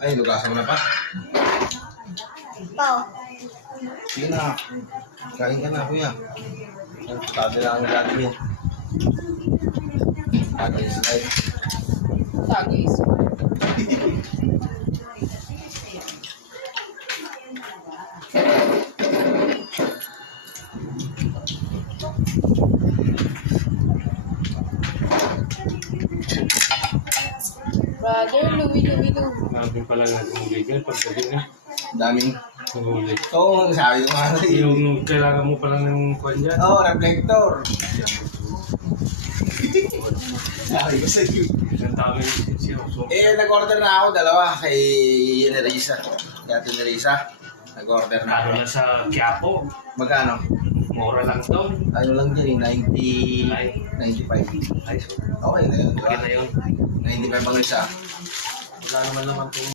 Ay, lugasan mo na pa. Pao. Sige na. Kain ka na, kuya. Sabi lang ang dati niya. Tagay slide. Tagis. Brother, Louie. Namin pala nag-uli ka. Pagdating na, Daming. nag-uli. Oo, sabi ko nga. Yung kailangan mo pala ng kwan dyan. Oo, reflector. Sabi ko sa iyo. Ang dami yung siya. Nag-order na ako, dalawa, kay Nerissa. Dati Nerissa. Nag-order na ako. Lalo na sa Quiapo. Magkano? Mura lang to. Ano lang dyan, 90, 95. Ay, so, Okay na yun, di okay ba? na yun. 95 ang isa. Wala naman naman kung